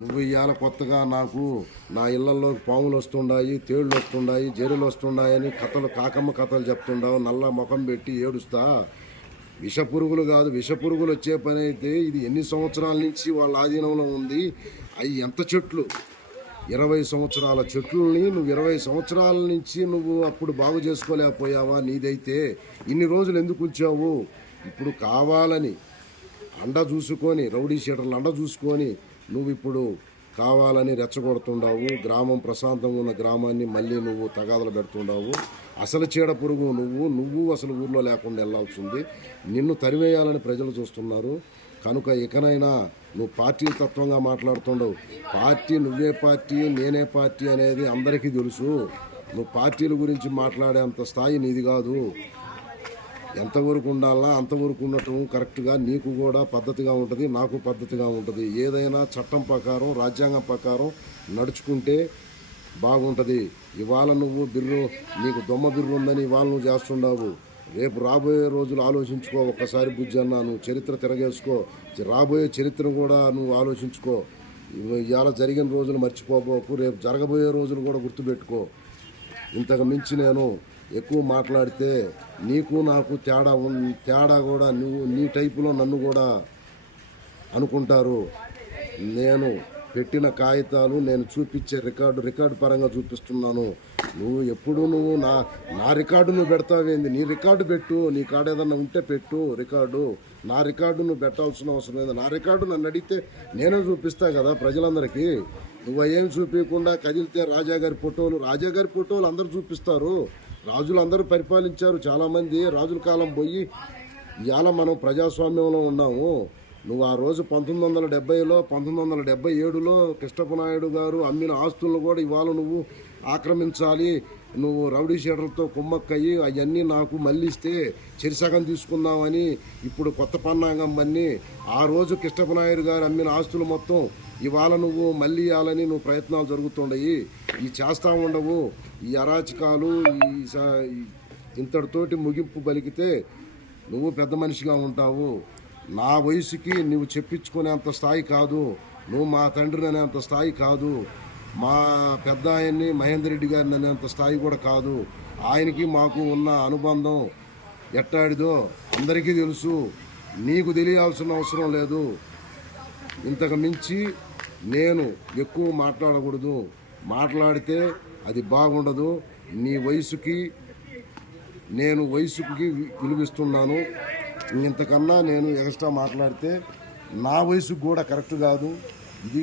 నువ్వు ఇవాళ కొత్తగా నాకు నా ఇళ్లలో పాములు వస్తుండాయి, తేళ్లు వస్తుండాయి, జెరులు వస్తుండాయని కథలు, కాకమ్మ కథలు చెప్తుండావు. నల్ల ముఖం పెట్టి ఏడుస్తా. విషపురుగులు కాదు, విషపురుగులు వచ్చే పని అయితే ఇది ఎన్ని సంవత్సరాల నుంచి వాళ్ళ ఆధీనంలో ఉంది. అవి ఎంత చెట్లు, 20 సంవత్సరాల చెట్లని నువ్వు 20 సంవత్సరాల నుంచి నువ్వు అప్పుడు బాగు చేసుకోలేకపోయావా? నీదైతే ఇన్ని రోజులు ఎందుకు ఉంచావు? ఇప్పుడు కావాలని అండ చూసుకొని, రౌడీ షీటర్లు అండ చూసుకొని నువ్వు ఇప్పుడు కావాలని రెచ్చగొడుతుండావు. గ్రామం ప్రశాంతంగా ఉన్న గ్రామాన్ని మళ్ళీ నువ్వు తగాదలు పెడుతుండావు. అసలు చీడ పురుగు నువ్వు అసలు ఊర్లో లేకుండా వెళ్లాల్సింది. నిన్ను తరివేయాలని ప్రజలు చూస్తున్నారు. కనుక ఇకనైనా నువ్వు పార్టీ తత్వంగా మాట్లాడుతుండవు. పార్టీ నువ్వే పార్టీ, నేనే పార్టీ అనేది అందరికీ తెలుసు. నువ్వు పార్టీల గురించి మాట్లాడే అంత స్థాయి నీది కాదు. ఎంతవరకు ఉండాలా అంతవరకు ఉండటం కరెక్ట్గా నీకు కూడా పద్ధతిగా ఉంటుంది, నాకు పద్ధతిగా ఉంటుంది. ఏదైనా చట్టం ప్రకారం, రాజ్యాంగం ప్రకారం నడుచుకుంటే బాగుంటుంది. ఇవాళ నువ్వు నీకు దొమ్మ బిర్రు ఉందని ఇవాళ నువ్వు చేస్తుండావు. రేపు రాబోయే రోజులు ఆలోచించుకో. ఒక్కసారి బుజ్జన్న, నువ్వు చరిత్ర తిరగేసుకో. రాబోయే చరిత్రను కూడా నువ్వు ఆలోచించుకో. ఇవాళ జరిగిన రోజులు మర్చిపోబోకు. రేపు జరగబోయే రోజులు కూడా గుర్తుపెట్టుకో. ఇంతకు మించి నేను ఎక్కువ మాట్లాడితే నీకు నాకు తేడా కూడా నువ్వు నీ టైపులో నన్ను కూడా అనుకుంటారు. నేను పెట్టిన కాగితాలు, నేను చూపించే రికార్డు పరంగా చూపిస్తున్నాను. నువ్వు ఎప్పుడు నా రికార్డు నువ్వు పెడతావేంది? నీ రికార్డు పెట్టు. నీ కాడ ఏదన్నా ఉంటే పెట్టు రికార్డు. నా రికార్డు నువ్వు పెట్టాల్సిన అవసరం లేదు. నా రికార్డు నన్ను అడిగితే నేనే చూపిస్తా కదా ప్రజలందరికీ. నువ్వు ఏం చూపించకుండా కదిలితే రాజాగారి ఫోటోలు అందరూ చూపిస్తారు. రాజులు అందరూ పరిపాలించారు. చాలామంది రాజుల కాలం పోయి ఇవాళ మనం ప్రజాస్వామ్యంలో ఉన్నాము. నువ్వు ఆ రోజు 1970లో 1977లో కృష్ణప్పనాయుడు గారు అమ్మిన ఆస్తులను కూడా ఇవాళ నువ్వు ఆక్రమించాలి, నువ్వు రౌడీ షీటర్లతో కుమ్మక్కయ్యి అవన్నీ నాకు మళ్ళీ ఇస్తే చెరిసగం తీసుకుందామని ఇప్పుడు కొత్త పన్నాంగం బన్ని ఆ రోజు కృష్ణప్పనాయుడు గారు అమ్మిన ఆస్తులు మొత్తం ఇవాళ నువ్వు మళ్ళీ ఇవ్వాలని నువ్వు ప్రయత్నాలు జరుగుతుండయి. ఈ చేస్తూ ఉండవు. ఈ అరాచకాలు ఇంతటితోటి ముగింపు పలికితే నువ్వు పెద్ద మనిషిగా ఉంటావు. నా వయసుకి నువ్వు చెప్పించుకునేంత స్థాయి కాదు. నువ్వు మా తండ్రిని అనేంత స్థాయి కాదు. మా పెద్ద ఆయన్ని మహేందర్ రెడ్డి గారిని అనేంత స్థాయి కూడా కాదు. ఆయనకి మాకు ఉన్న అనుబంధం ఎట్టాడిదో అందరికీ తెలుసు. నీకు తెలియాల్సిన అవసరం లేదు. ఇంతకు మించి నేను ఎక్కువ మాట్లాడకూడదు. మాట్లాడితే అది బాగుండదు. నీ వయసుకి నేను విలువిస్తున్నాను. ఇంతకన్నా నేను ఎక్స్ట్రా మాట్లాడితే నా వయసుకు కూడా కరెక్ట్ కాదు. ఇది